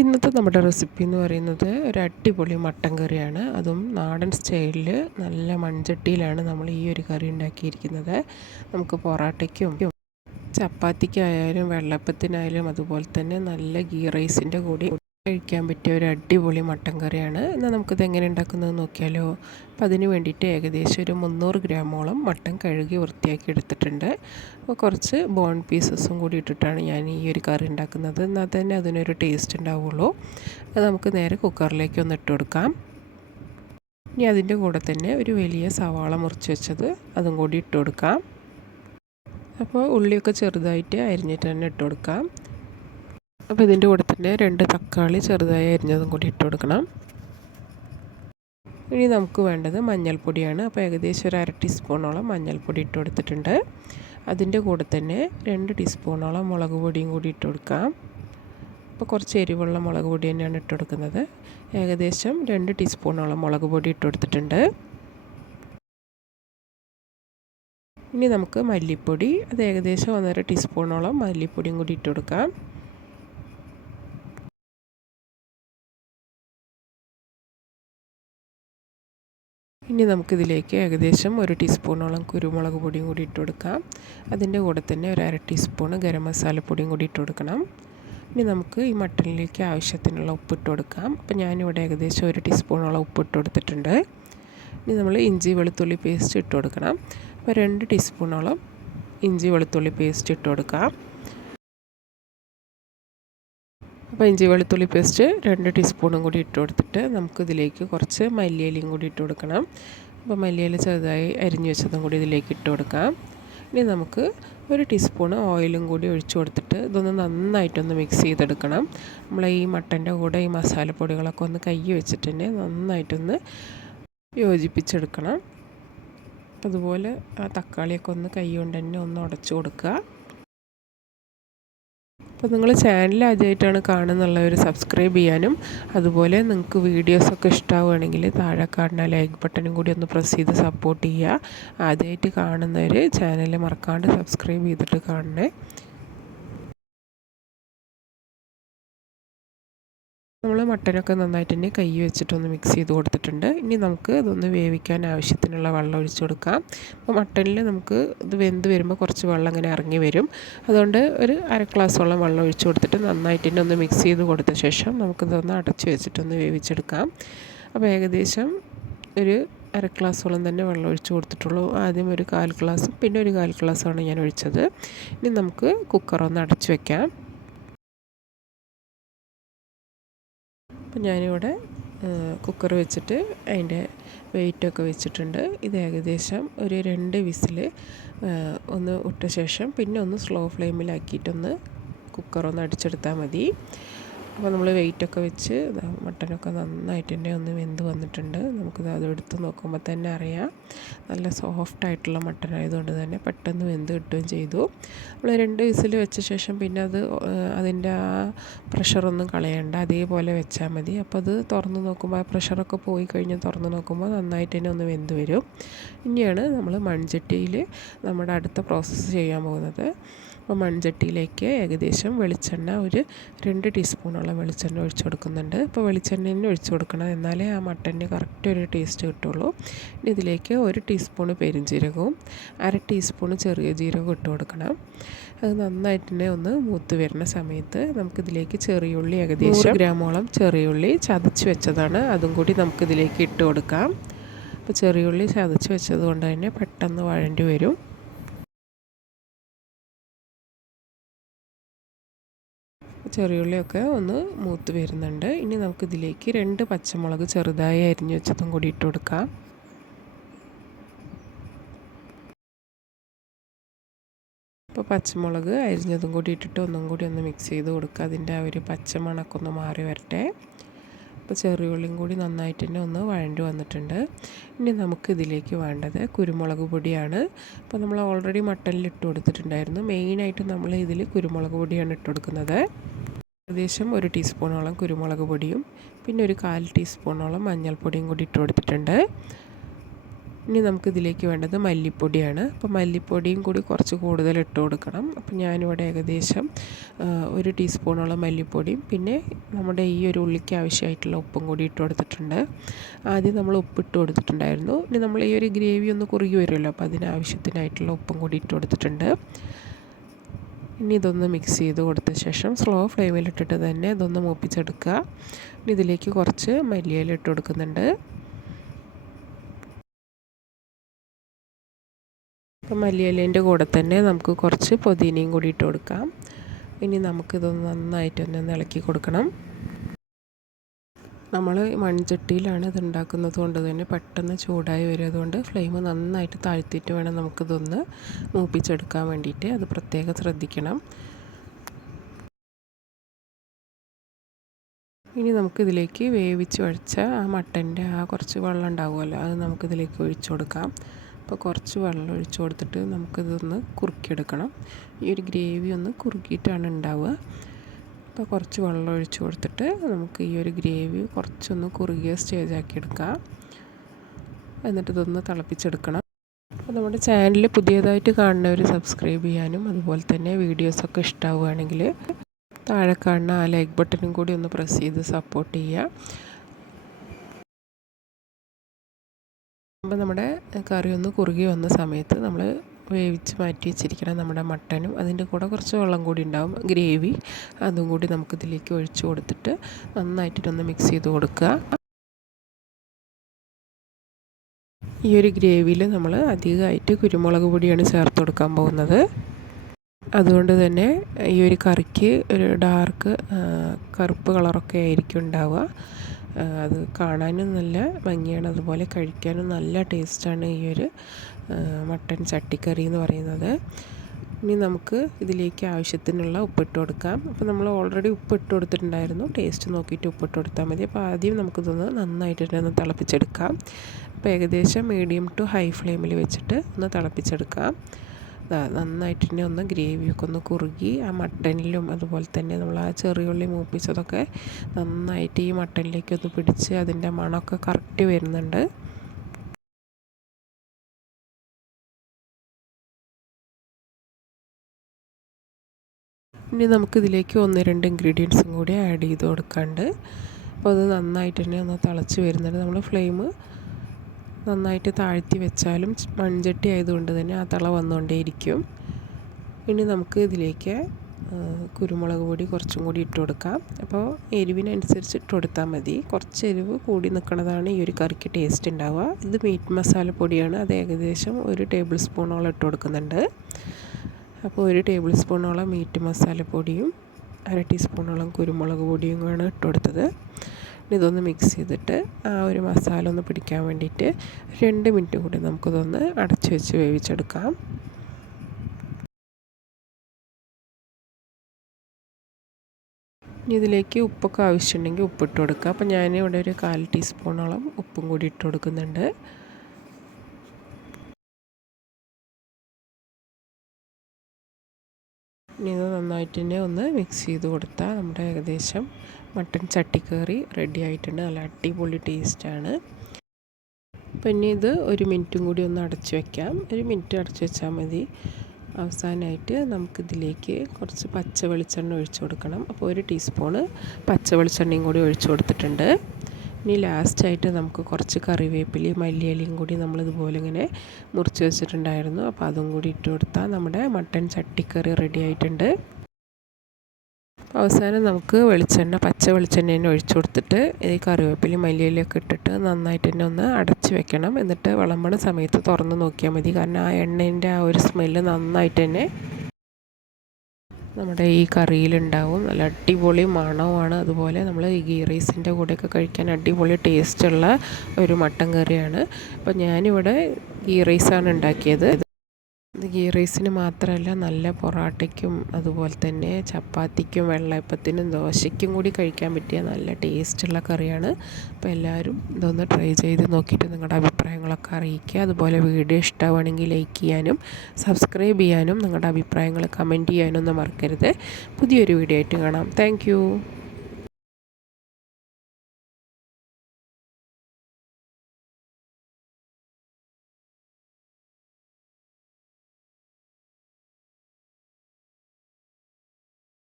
ഇന്നത്തെ നമ്മുടെ റെസിപ്പി എന്ന് പറയുന്നത് ഒരു അടിപൊളി മട്ടൻ കറിയാണ്. അതും നാടൻ സ്റ്റൈലിൽ നല്ല മൺചട്ടിയിലാണ് നമ്മൾ ഈ ഒരു കറി ഉണ്ടാക്കിയിരിക്കുന്നത്. നമുക്ക് പൊറാട്ടയ്ക്കും ചപ്പാത്തിക്കായാലും വെള്ളപ്പത്തിനായാലും അതുപോലെ തന്നെ നല്ല ഗീ റൈസിന്റെ കൂടി കഴിക്കാൻ പറ്റിയ ഒരു അടിപൊളി മട്ടൻ കറിയാണ്. എന്നാൽ നമുക്കിത് എങ്ങനെ ഉണ്ടാക്കുന്നതെന്ന് നോക്കിയാലോ. അപ്പോൾ അതിന് വേണ്ടിയിട്ട് ഏകദേശം ഒരു മുന്നൂറ് ഗ്രാമോളം മട്ടൻ കഴുകി വൃത്തിയാക്കി എടുത്തിട്ടുണ്ട്. അപ്പോൾ കുറച്ച് ബോൺ പീസസും കൂടി ഇട്ടിട്ടാണ് ഞാൻ ഈ ഒരു കറി ഉണ്ടാക്കുന്നത്. എന്നാൽ തന്നെ അതിനൊരു ടേസ്റ്റ് ഉണ്ടാവുള്ളൂ. അത് നമുക്ക് നേരെ കുക്കറിലേക്ക് ഒന്ന് ഇട്ട് കൊടുക്കാം. ഇനി അതിന്റെ കൂടെ തന്നെ ഒരു വലിയ സവാള മുറിച്ച് വെച്ചത് അതും കൂടി ഇട്ട് കൊടുക്കാം. അപ്പോൾ ഉള്ളിയൊക്കെ ചെറുതായിട്ട് അരിഞ്ഞിട്ട് തന്നെ ഇട്ട് കൊടുക്കാം. അപ്പോൾ ഇതിന്റെ കൂടെ തന്നെ രണ്ട് തക്കാളി ചെറുതായി അരിഞ്ഞതും കൂടി ഇട്ട് കൊടുക്കണം. ഇനി നമുക്ക് വേണ്ടത് മഞ്ഞൾപ്പൊടിയാണ്. അപ്പോൾ ഏകദേശം ഒരു അര ടീസ്പൂണോളം മഞ്ഞൾപ്പൊടി ഇട്ട് കൊടുത്തിട്ടുണ്ട്. അതിന്റെ കൂടെ തന്നെ രണ്ട് ടീസ്പൂണോളം മുളക് പൊടിയും കൂടി ഇട്ട് കൊടുക്കാം. അപ്പോൾ കുറച്ച് എരിവുള്ള മുളക് പൊടി തന്നെയാണ് ഇട്ട് കൊടുക്കുന്നത്. ഏകദേശം രണ്ട് ടീസ്പൂണോളം മുളക് പൊടി ഇട്ട് കൊടുത്തിട്ടുണ്ട്. ഇനി നമുക്ക് മല്ലിപ്പൊടി അത് ഏകദേശം ഒന്നര ടീസ്പൂണോളം മല്ലിപ്പൊടിയും കൂടി ഇട്ട് കൊടുക്കാം. ഇനി നമുക്കിതിലേക്ക് ഏകദേശം ഒരു ടീസ്പൂണോളം കുരുമുളക് പൊടിയും കൂടി ഇട്ട് കൊടുക്കാം. അതിന്റെ കൂടെ തന്നെ ഒരു അര ടീസ്പൂൺ ഗരം മസാലപ്പൊടിയും കൂടി ഇട്ട് കൊടുക്കണം. ഇനി നമുക്ക് ഈ മട്ടണിലേക്ക് ആവശ്യത്തിനുള്ള ഉപ്പിട്ട് കൊടുക്കാം. അപ്പോൾ ഞാനിവിടെ ഏകദേശം ഒരു ടീസ്പൂണോളം ഉപ്പിട്ട് കൊടുത്തിട്ടുണ്ട്. ഇനി നമ്മൾ ഇഞ്ചി വെളുത്തുള്ളി പേസ്റ്റ് ഇട്ട് കൊടുക്കണം. അപ്പോൾ രണ്ട് ടീസ്പൂണോളം ഇഞ്ചി വെളുത്തുള്ളി പേസ്റ്റ് ഇട്ട് കൊടുക്കാം. അപ്പോൾ ഇഞ്ചി വെളുത്തുള്ളി പേസ്റ്റ് രണ്ട് ടീസ്പൂണും കൂടി ഇട്ട് കൊടുത്തിട്ട് നമുക്കിതിലേക്ക് കുറച്ച് മല്ലിയിലയും കൂടി ഇട്ട് കൊടുക്കണം. അപ്പോൾ മല്ലിയില ചെറുതായി അരിഞ്ഞു വെച്ചതും കൂടി ഇതിലേക്ക് ഇട്ട് കൊടുക്കാം. ഇനി നമുക്ക് ഒരു ടീസ്പൂൺ ഓയിലും കൂടി ഒഴിച്ചു കൊടുത്തിട്ട് ഇതൊന്ന് നന്നായിട്ടൊന്ന് മിക്സ് ചെയ്തെടുക്കണം. നമ്മൾ ഈ മട്ടന്റെ കൂടെ ഈ മസാലപ്പൊടികളൊക്കെ ഒന്ന് കൈ വെച്ചിട്ട് തന്നെ നന്നായിട്ടൊന്ന് യോജിപ്പിച്ചെടുക്കണം. അതുപോലെ ആ തക്കാളിയൊക്കെ ഒന്ന് കൈ കൊണ്ട് തന്നെ ഒന്ന് ഉടച്ചു കൊടുക്കുക. അപ്പോൾ നിങ്ങൾ ചാനൽ ആദ്യമായിട്ടാണ് കാണുന്നുള്ളവർ സബ്സ്ക്രൈബ് ചെയ്യാനും അതുപോലെ നിങ്ങൾക്ക് വീഡിയോസൊക്കെ ഇഷ്ടമാവുകയാണെങ്കിൽ താഴെ കാണുന്ന ലൈക്ക് ബട്ടണും കൂടി ഒന്ന് പ്രസ് ചെയ്ത് സപ്പോർട്ട് ചെയ്യുക. ആദ്യമായിട്ട് കാണുന്നവർ ചാനൽ മറക്കാണ്ട് സബ്സ്ക്രൈബ് ചെയ്തിട്ട് കാണണേ. നമ്മൾ മട്ടനൊക്കെ നന്നായിട്ട് തന്നെ കൈ വെച്ചിട്ടൊന്ന് മിക്സ് ചെയ്ത് കൊടുത്തിട്ടുണ്ട്. ഇനി നമുക്ക് ഇതൊന്ന് വേവിക്കാൻ ആവശ്യത്തിനുള്ള വെള്ളം ഒഴിച്ചു കൊടുക്കാം. അപ്പോൾ മട്ടനിൽ നമുക്ക് ഇത് വെന്ത് വരുമ്പോൾ കുറച്ച് വെള്ളം ഇങ്ങനെ ഇറങ്ങി വരും. അതുകൊണ്ട് ഒരു അര ഗ്ലാസ്സോളം വെള്ളം ഒഴിച്ചു കൊടുത്തിട്ട് നന്നായിട്ട് തന്നെ ഒന്ന് മിക്സ് ചെയ്ത് കൊടുത്ത ശേഷം നമുക്കിതൊന്ന് അടച്ച് വെച്ചിട്ടൊന്ന് വേവിച്ചെടുക്കാം. അപ്പോൾ ഏകദേശം ഒരു അര ഗ്ലാസ്സോളം തന്നെ വെള്ളം ഒഴിച്ച് കൊടുത്തിട്ടുള്ളൂ. ആദ്യം ഒരു കാൽ ഗ്ലാസ്സും പിന്നെ ഒരു കാൽ ഗ്ലാസ്സാണ് ഞാൻ ഒഴിച്ചത്. ഇനി നമുക്ക് കുക്കറൊന്ന് അടച്ച് വെക്കാം. അപ്പം ഞാനിവിടെ കുക്കർ വെച്ചിട്ട് അതിന്റെ വെയിറ്റൊക്കെ വെച്ചിട്ടുണ്ട്. ഇത് ഏകദേശം ഒരു രണ്ട് വിസിൽ ഒന്ന് ഇട്ട ശേഷം പിന്നെ ഒന്ന് സ്ലോ ഫ്ലെയിമിലാക്കിയിട്ടൊന്ന് കുക്കർ ഒന്ന് അടിച്ചെടുത്താൽ മതി. അപ്പോൾ നമ്മൾ വെയിറ്റൊക്കെ വെച്ച് മട്ടനൊക്കെ നന്നായിട്ട് തന്നെ ഒന്ന് വെന്ത് വന്നിട്ടുണ്ട്. നമുക്കിത് അത് എടുത്ത് നോക്കുമ്പോൾ തന്നെ അറിയാം. നല്ല സോഫ്റ്റ് ആയിട്ടുള്ള മട്ടൻ ആയതുകൊണ്ട് തന്നെ പെട്ടെന്ന് വെന്ത് കിട്ടുകയും ചെയ്തു. നമ്മൾ രണ്ട് വിസിൽ വെച്ച ശേഷം പിന്നെ അത് അതിന്റെ ആ പ്രഷറൊന്നും കളയണ്ട. അതേപോലെ വെച്ചാൽ മതി. അപ്പോൾ അത് തുറന്ന് നോക്കുമ്പോൾ ആ പ്രഷറൊക്കെ പോയി കഴിഞ്ഞ് തുറന്ന് നോക്കുമ്പോൾ നന്നായിട്ട് തന്നെ ഒന്ന് വെന്ത് വരും. ഇനിയാണ് നമ്മൾ മൺചട്ടിയിൽ നമ്മുടെ അടുത്ത പ്രോസസ്സ് ചെയ്യാൻ പോകുന്നത്. അപ്പോൾ മൺചട്ടിയിലേക്ക് ഏകദേശം വെളിച്ചെണ്ണ ഒരു രണ്ട് ടീസ്പൂണോളം വെളിച്ചെണ്ണ ഒഴിച്ചു കൊടുക്കുന്നുണ്ട്. അപ്പോൾ വെളിച്ചെണ്ണ തന്നെ ഒഴിച്ചു കൊടുക്കണം. എന്നാലേ ആ മട്ടന് കറക്റ്റ് ഒരു ടേസ്റ്റ് കിട്ടുള്ളൂ. ഇനി ഇതിലേക്ക് ഒരു ടീസ്പൂണ് പെരിഞ്ജീരകവും അര ടീസ്പൂണ് ചെറിയ ജീരകവും ഇട്ട് കൊടുക്കണം. അത് നന്നായിട്ട് തന്നെ ഒന്ന് മൂത്ത് വരുന്ന സമയത്ത് നമുക്കിതിലേക്ക് ചെറിയുള്ളി ഏകദേശം ഗ്രാമോളം ചെറിയുള്ളി ചതച്ച് വെച്ചതാണ്. അതും കൂടി നമുക്കിതിലേക്ക് ഇട്ട് കൊടുക്കാം. അപ്പോൾ ചെറിയുള്ളി ചതച്ച് വെച്ചത് കൊണ്ട് തന്നെ പെട്ടെന്ന് വഴണ്ടി വരും. ചെറിയുള്ളിയൊക്കെ ഒന്ന് മൂത്ത് വരുന്നുണ്ട്. ഇനി നമുക്കിതിലേക്ക് രണ്ട് പച്ചമുളക് ചെറുതായി അരിഞ്ഞു വെച്ചതും കൂടി ഇട്ട് കൊടുക്കാം. ഇപ്പോൾ പച്ചമുളക് അരിഞ്ഞതും കൂടി ഇട്ടിട്ട് ഒന്നും കൂടി ഒന്ന് മിക്സ് ചെയ്ത് കൊടുക്കുക. അതിന്റെ ആ ഒരു പച്ചമണക്കൊന്ന് മാറി വരട്ടെ. അപ്പോൾ ചെറിയ ഉള്ളിയും കൂടി നന്നായിട്ട് തന്നെ ഒന്ന് വഴണ്ടി വന്നിട്ടുണ്ട്. ഇനി നമുക്ക് ഇതിലേക്ക് വേണ്ടത് കുരുമുളക് പൊടിയാണ്. അപ്പോൾ നമ്മൾ ഓൾറെഡി മട്ടനിൽ ഇട്ട് കൊടുത്തിട്ടുണ്ടായിരുന്നു. മെയിനായിട്ട് നമ്മൾ ഇതിൽ കുരുമുളക് പൊടിയാണ് ഇട്ട് കൊടുക്കുന്നത്. ഏകദേശം ഒരു ടീസ്പൂണോളം കുരുമുളക് പൊടിയും പിന്നെ ഒരു കാൽ ടീസ്പൂണോളം മഞ്ഞൾപ്പൊടിയും കൂടി ഇട്ട് കൊടുത്തിട്ടുണ്ട്. ഇനി നമുക്ക് ഇതിലേക്ക് വേണ്ടത് മല്ലിപ്പൊടിയാണ്. അപ്പോൾ മല്ലിപ്പൊടിയും കൂടി കുറച്ച് കൂടുതൽ ഇട്ട് കൊടുക്കണം. അപ്പോൾ ഞാനിവിടെ ഏകദേശം ഒരു ടീസ്പൂണോളം മല്ലിപ്പൊടിയും പിന്നെ നമ്മുടെ ഈ ഒരു ഉള്ളിക്ക് ആവശ്യമായിട്ടുള്ള ഉപ്പും കൂടി ഇട്ട് കൊടുത്തിട്ടുണ്ട്. ആദ്യം നമ്മൾ ഉപ്പിട്ട് കൊടുത്തിട്ടുണ്ടായിരുന്നു. ഇനി നമ്മൾ ഈ ഒരു ഗ്രേവി ഒന്ന് കുറുകി വരുമല്ലോ അപ്പോൾ അതിനാവശ്യത്തിനായിട്ടുള്ള ഉപ്പും കൂടി ഇട്ട് കൊടുത്തിട്ടുണ്ട്. ഇനി ഇതൊന്ന് മിക്സ് ചെയ്ത് കൊടുത്ത ശേഷം സ്ലോ ഫ്ലെയിമിലിട്ടിട്ട് തന്നെ ഇതൊന്ന് മൂപ്പിച്ചെടുക്കുക. ഇനി ഇതിലേക്ക് കുറച്ച് മല്ലിയില ഇട്ട് കൊടുക്കുന്നുണ്ട്. അപ്പം മല്ലിയിലേന്റെ കൂടെ തന്നെ നമുക്ക് കുറച്ച് പുതിനയും കൂടി ഇട്ട് കൊടുക്കാം. ഇനി നമുക്കിതൊന്ന് നന്നായിട്ടൊന്ന് ഇളക്കി കൊടുക്കണം. നമ്മൾ മൺചട്ടിയിലാണ് ഇത് ഉണ്ടാക്കുന്നത് കൊണ്ട് തന്നെ പെട്ടെന്ന് ചൂടായി വരും അതുകൊണ്ട് ഫ്ലെയിം നന്നായിട്ട് താഴ്ത്തിയിട്ട് വേണം നമുക്കിതൊന്ന് മൂപ്പിച്ചെടുക്കാൻ വേണ്ടിയിട്ട്. അത് പ്രത്യേകം ശ്രദ്ധിക്കണം. ഇനി നമുക്കിതിലേക്ക് വേവിച്ച് ഒഴിച്ച ആ മട്ടന്റെ ആ കുറച്ച് വെള്ളം ഉണ്ടാവുമല്ലോ അത് നമുക്കിതിലേക്ക് ഒഴിച്ചു കൊടുക്കാം. അപ്പോൾ കുറച്ച് വെള്ളം ഒഴിച്ചു കൊടുത്തിട്ട് നമുക്കിതൊന്ന് കുറുക്കിയെടുക്കണം. ഈ ഒരു ഗ്രേവി ഒന്ന് കുറുക്കിയിട്ടാണ് ഉണ്ടാവുക. അപ്പോൾ കുറച്ച് വെള്ളം ഒഴിച്ചു കൊടുത്തിട്ട് നമുക്ക് ഈ ഒരു ഗ്രേവി കുറച്ചൊന്ന് കുറുകിയ സ്റ്റേജാക്കി എടുക്കാം. എന്നിട്ട് ഇതൊന്ന് തിളപ്പിച്ചെടുക്കണം. അപ്പോൾ നമ്മുടെ ചാനൽ പുതിയതായിട്ട് കാണുന്നവർ സബ്സ്ക്രൈബ് ചെയ്യാനും അതുപോലെ തന്നെ വീഡിയോസൊക്കെ ഇഷ്ടമാവുകയാണെങ്കിൽ താഴെ കാണുന്ന ആ ലൈക്ക് ബട്ടണും കൂടി ഒന്ന് പ്രസ് ചെയ്ത് സപ്പോർട്ട് ചെയ്യുക. അപ്പോൾ നമ്മുടെ കറി ഒന്ന് കുറുകി വന്ന സമയത്ത് നമ്മൾ വേവിച്ച് മാറ്റി വെച്ചിരിക്കണം നമ്മുടെ മട്ടനും അതിന്റെ കൂടെ കുറച്ച് വെള്ളം കൂടി ഉണ്ടാവും ഗ്രേവി അതും കൂടി നമുക്ക് ഇതിലേക്ക് ഒഴിച്ച് കൊടുത്തിട്ട് നന്നായിട്ടൊന്ന് മിക്സ് ചെയ്ത് കൊടുക്കുക. ഈ ഒരു ഗ്രേവിയിൽ നമ്മൾ അധികമായിട്ട് കുരുമുളക് പൊടിയാണ് ചേർത്ത് കൊടുക്കാൻ പോകുന്നത്. അതുകൊണ്ട് തന്നെ ഈ ഒരു കറിക്ക് ഒരു ഡാർക്ക് കറുപ്പ് കളറൊക്കെ ആയിരിക്കും ഉണ്ടാവുക. അത് കാണാനും നല്ല ഭംഗിയാണ്. അതുപോലെ കഴിക്കാനും നല്ല ടേസ്റ്റാണ് ഈ ഒരു മട്ടൻ ചട്ടിക്കറി എന്ന് പറയുന്നത്. ഇനി നമുക്ക് ഇതിലേക്ക് ആവശ്യത്തിനുള്ള ഉപ്പിട്ട് കൊടുക്കാം. അപ്പോൾ നമ്മൾ ഓൾറെഡി ഉപ്പിട്ട് കൊടുത്തിട്ടുണ്ടായിരുന്നു. ടേസ്റ്റ് നോക്കിയിട്ട് ഉപ്പിട്ട് കൊടുത്താൽ മതി. അപ്പോൾ ആദ്യം നമുക്കിതൊന്ന് നന്നായിട്ട് ഒന്ന് തിളപ്പിച്ചെടുക്കാം. അപ്പോൾ ഏകദേശം മീഡിയം ടു ഹൈ ഫ്ലെയിമിൽ വെച്ചിട്ട് ഒന്ന് തിളപ്പിച്ചെടുക്കാം. നന്നായിട്ട് തന്നെ ഒന്ന് ഗ്രേവിയൊക്കെ ഒന്ന് കുറുകി ആ മട്ടനിലും അതുപോലെ തന്നെ നമ്മൾ ആ ചെറിയുള്ളി മൂപ്പിച്ചതൊക്കെ നന്നായിട്ട് ഈ മട്ടനിലേക്ക് ഒന്ന് പിടിച്ച് അതിന്റെ മണമൊക്കെ കറക്റ്റ് വരുന്നുണ്ട്. ഇനി നമുക്കിതിലേക്ക് ഒന്ന് രണ്ട് ഇൻഗ്രീഡിയൻസും കൂടി ആഡ് ചെയ്ത് കൊടുക്കാണ്ട്. അപ്പോൾ അത് നന്നായിട്ട് തന്നെ ഒന്ന് തിളച്ച് വരുന്നുണ്ട്. നമ്മൾ ഫ്ലെയിം നന്നായിട്ട് താഴ്ത്തി വെച്ചാലും മൺചട്ടി ആയതുകൊണ്ട് തന്നെ ആ തള വന്നുകൊണ്ടേയിരിക്കും. ഇനി നമുക്ക് ഇതിലേക്ക് കുരുമുളക് പൊടി കുറച്ചും കൂടി ഇട്ട് കൊടുക്കാം. അപ്പോൾ എരിവിനനുസരിച്ച് ഇട്ട് കൊടുത്താൽ മതി. കുറച്ച് എരിവ് കൂടി നിൽക്കുന്നതാണ് ഈ ഒരു കറിക്ക് ടേസ്റ്റ് ഉണ്ടാവുക. ഇത് മീറ്റ് മസാല പൊടിയാണ്. അത് ഏകദേശം ഒരു ടേബിൾ സ്പൂണോളം ഇട്ട് കൊടുക്കുന്നുണ്ട്. അപ്പോൾ ഒരു ടേബിൾ സ്പൂണോളം മീറ്റ് മസാല പൊടിയും അര ടീസ്പൂണോളം കുരുമുളക് പൊടിയും ആണ് ഇട്ട് കൊടുത്തത്. ഇതൊന്ന് മിക്സ് ചെയ്തിട്ട് ആ ഒരു മസാല ഒന്ന് പിടിക്കാൻ വേണ്ടിയിട്ട് രണ്ട് മിനിറ്റ് കൂടി നമുക്കിതൊന്ന് അടച്ചു വെച്ച് വേവിച്ചെടുക്കാം. ഇനി ഇതിലേക്ക് ഉപ്പൊക്കെ ആവശ്യമുണ്ടെങ്കിൽ ഉപ്പിട്ട് കൊടുക്കുക അപ്പോൾ ഞാൻ ഇവിടെ ഒരു കാൽ ടീസ്പൂണോളം ഉപ്പും കൂടി ഇട്ട് കൊടുക്കുന്നുണ്ട്. ഇനി ഇത് നന്നായിട്ട് തന്നെ ഒന്ന് മിക്സ് ചെയ്ത് കൊടുത്താൽ നമ്മുടെ ഏകദേശം മട്ടൻ ചട്ടിക്കറി റെഡി ആയിട്ടുണ്ട്. നല്ല അടിപൊളി ടേസ്റ്റാണ് പിന്നെ ഇത് ഒരു മിനിറ്റും കൂടി ഒന്ന് അടച്ച് വയ്ക്കാം ഒരു മിനിറ്റ് അടച്ച് വെച്ചാൽ മതി. അവസാനമായിട്ട് നമുക്കിതിലേക്ക് കുറച്ച് പച്ച വെളിച്ചെണ്ണ ഒഴിച്ചു കൊടുക്കണം. അപ്പോൾ ഒരു ടീസ്പൂണ് പച്ച വെളിച്ചെണ്ണയും കൂടി ഒഴിച്ചു കൊടുത്തിട്ടുണ്ട്. ഇനി ലാസ്റ്റായിട്ട് നമുക്ക് കുറച്ച് കറിവേപ്പിലയും മല്ലിയിലയും കൂടി നമ്മളിതുപോലെ ഇങ്ങനെ മുറിച്ച് വെച്ചിട്ടുണ്ടായിരുന്നു. അപ്പോൾ അതും കൂടി ഇട്ട് കൊടുത്താൽ നമ്മുടെ മട്ടൻ ചട്ടിക്കറി റെഡി ആയിട്ടുണ്ട്. അവസാനം നമുക്ക് വെളിച്ചെണ്ണ പച്ച വെളിച്ചെണ്ണ തന്നെ ഒഴിച്ചു കൊടുത്തിട്ട് ഈ കറിവേപ്പിലയും മല്ലിയിലൊക്കെ ഇട്ടിട്ട് നന്നായിട്ട് തന്നെ ഒന്ന് അടച്ച് വെക്കണം. എന്നിട്ട് വിളമ്പണ സമയത്ത് തുറന്ന് നോക്കിയാൽ മതി. കാരണം ആ എണ്ണേന്റെ ആ ഒരു സ്മെല്ല് നന്നായിട്ട് തന്നെ നമ്മുടെ ഈ കറിയിലുണ്ടാവും. നല്ല അടിപൊളി മണവുമാണ്. അതുപോലെ നമ്മൾ ഈ ഗീ റൈസിന്റെ കൂടെയൊക്കെ കഴിക്കാൻ അടിപൊളി ടേസ്റ്റുള്ള ഒരു മട്ടൻ കറിയാണ്. അപ്പോൾ ഞാനിവിടെ ഗീ റൈസാണ് ഉണ്ടാക്കിയത്. ഗീ റൈസിന് മാത്രമല്ല നല്ല പൊറാട്ടയ്ക്കും അതുപോലെ തന്നെ ചപ്പാത്തിക്കും വെള്ളയപ്പത്തിനും ദോശയ്ക്കും കൂടി കഴിക്കാൻ പറ്റിയ നല്ല ടേസ്റ്റുള്ള കറിയാണ്. അപ്പോൾ എല്ലാവരും ഇതൊന്ന് ട്രൈ ചെയ്ത് നോക്കിയിട്ട് നിങ്ങളുടെ അഭിപ്രായങ്ങളൊക്കെ അറിയിക്കുക. അതുപോലെ വീഡിയോ ഇഷ്ടമാണെങ്കിൽ ലൈക്ക് ചെയ്യാനും സബ്സ്ക്രൈബ് ചെയ്യാനും നിങ്ങളുടെ അഭിപ്രായങ്ങൾ കമന്റ് ചെയ്യാനും ഒന്നും മറക്കരുത്. പുതിയൊരു വീഡിയോ ആയിട്ട് കാണാം. താങ്ക്